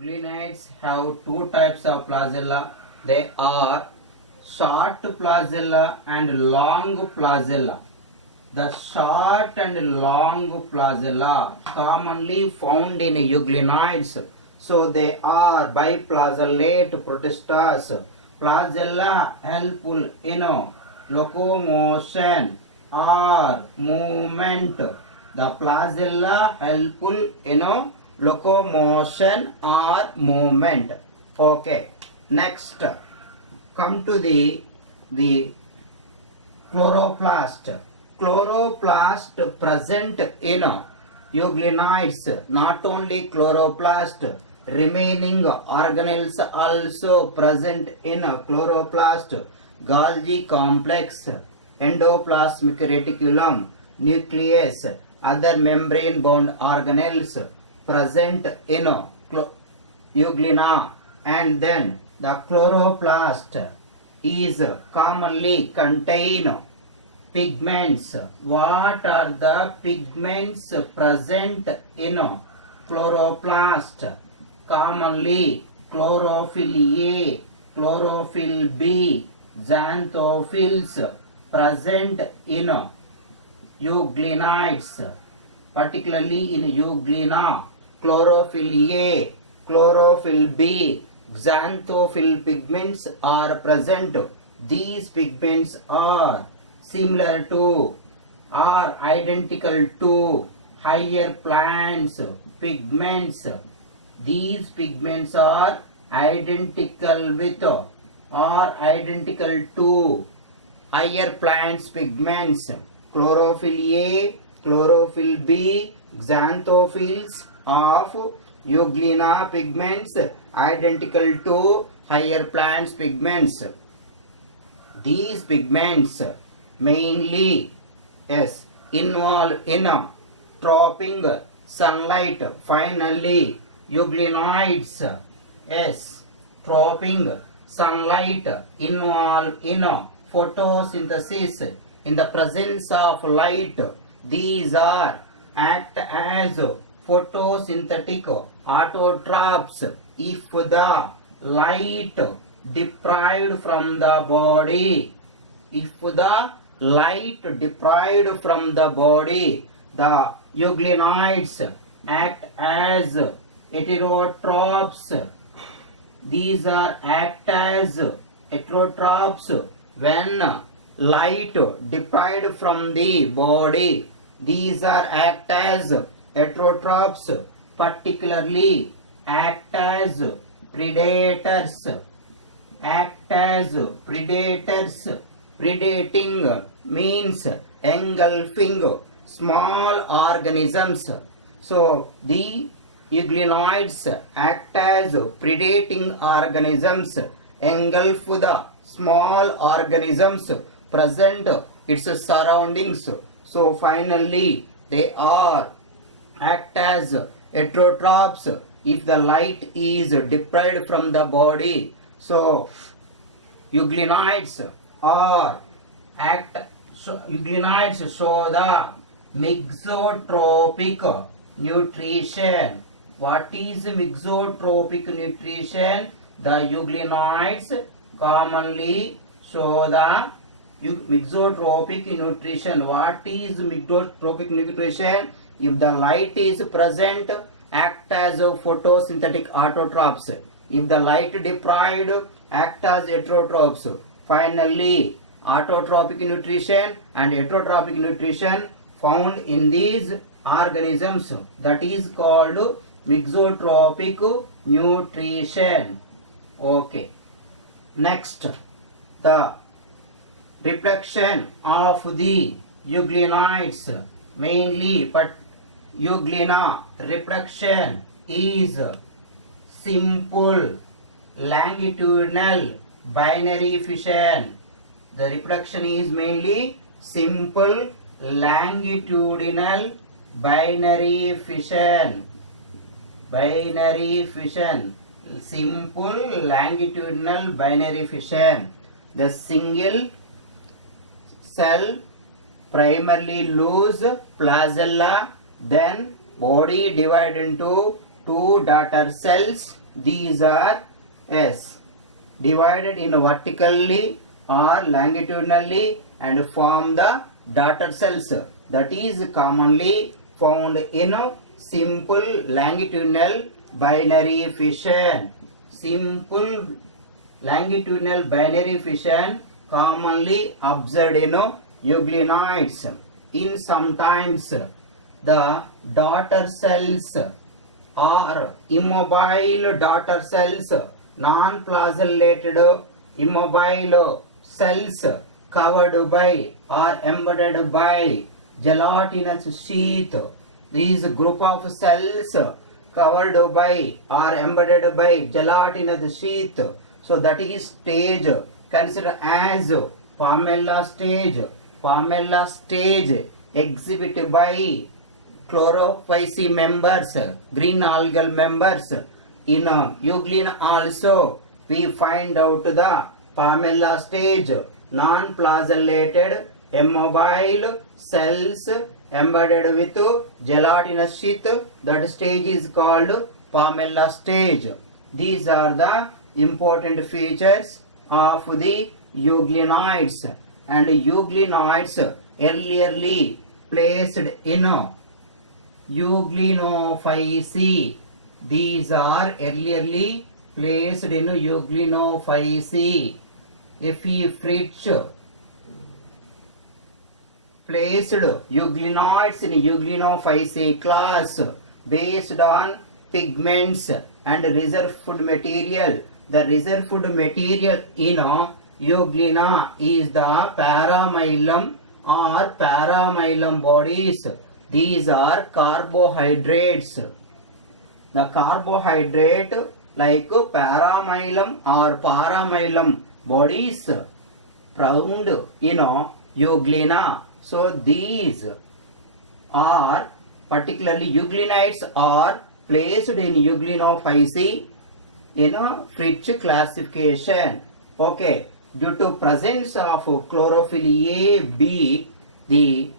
Euglenids have two types of flagella. They are short flagella and long flagella. The short and long flagella commonly found in euglenids. So they are biflagellate protistas. Flagella helpful in locomotion or movement. The flagella helpful in locomotion or movement. Okay. Next, come to the chloroplast. Chloroplast present in euglenids. Not only chloroplast, remaining organelles also present in chloroplast. Golgi complex, endoplasmic reticulum, nucleus, other membrane bound organelles present in euglena, and then the chloroplast is commonly contain pigments. What are the pigments present in chloroplast? Commonly chlorophyll A, chlorophyll B, xanthophylls present in euglenids, particularly in euglena. Chlorophyll A, chlorophyll B, xanthophyll pigments are present. These pigments are similar to or identical to higher plants pigments. These pigments are identical with or identical to higher plants pigments. Chlorophyll A, chlorophyll B, xanthophylls of euglena pigments identical to higher plants pigments. These pigments mainly involve in trapping sunlight. Finally, euglenids trapping sunlight involve in photosynthesis. In the presence of light, these are act as photosynthetic autotrophs. If the light deprived from the body, the euglenids act as heterotrophs. These are act as heterotrophs when light deprived from the body. These are act as heterotrophs, particularly act as predators. Predating means engulfing small organisms. So the euglenids act as predating organisms, engulf the small organisms present its surroundings. So finally they are act as heterotrophs if the light is deprived from the body. So euglenids show the mixotropic nutrition. What is mixotropic nutrition? The euglenids commonly show the mixotropic nutrition. What is mixotropic nutrition? If the light is present, act as photosynthetic autotrophs. If the light deprived, act as heterotrophs. Finally, autotrophic nutrition and heterotrophic nutrition found in these organisms, that is called mixotropic nutrition. Okay. Next, the reproduction of the euglenids, mainly, but euglena reproduction is simple longitudinal binary fission. The reproduction is mainly simple longitudinal binary fission. Simple longitudinal binary fission. The single cell primarily loose flagella, then body divided into two daughter cells, These are S, divided in vertically or longitudinally and form the daughter cells. That is commonly found in simple longitudinal binary fission. Simple longitudinal binary fission commonly observed in euglenoids. In sometimes the daughter cells are immobile daughter cells, non-flagellated immobile cells covered by or embedded by gelatinous sheath. These group of cells covered by or embedded by gelatinous sheath. So that is stage considered as Pamela stage. Pamela stage exhibit by chlorophysi members, green algal members. In euglena also we find out the Pamela stage, non-flagellated immobile cells embedded with gelatinous sheath. That stage is called Pamela stage. These are the important features of the euglenoids. And euglenoids earlierly placed in Euglenophyceae. These are earlierly placed in Euglenophyceae. F.E. Fritsch placed euglenoids in Euglenophyceae class based on pigments and reserve food material. The reserve food material in Euglena is the paramylum or paramylum bodies. These are carbohydrates. The carbohydrate like paramylum or paramylum bodies found in Euglena. So these are particularly euglenoids are placed in Euglenophyceae in a Fritsch classification. Okay, due to presence of chlorophyll A, B, the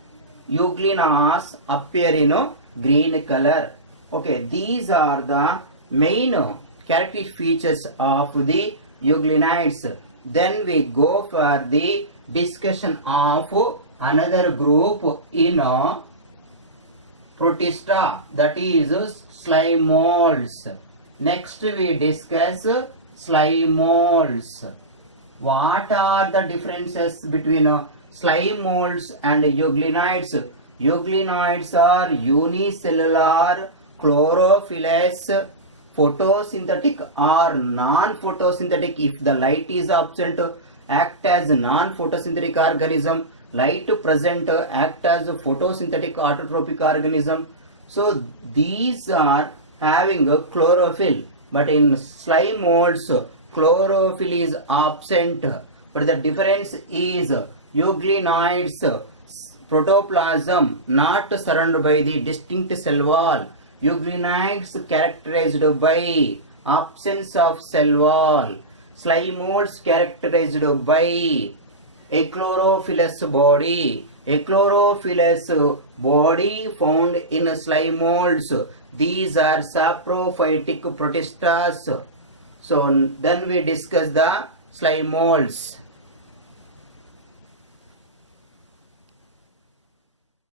euglenas appear in green color. Okay, these are the main characteristic features of the euglenoids. Then we go for the discussion of another group in Protista, that is slime molds. Next we discuss slime molds. What are the differences between slime molds and euglenoids? Euglenoids are unicellular, chlorophyllous, photosynthetic or non-photosynthetic. If the light is absent, act as non-photosynthetic organism. Light present, act as photosynthetic autotrophic organism. So these are having a chlorophyll, but in slime molds chlorophyll is absent. But the difference is euglenoids protoplasm not surrounded by the distinct cell wall. Euglenoids characterized by absence of cell wall. Slime molds characterized by a chlorophyllous body. A chlorophyllous body found in slime molds. These are saprophytic protistas. So then we discuss the slime molds.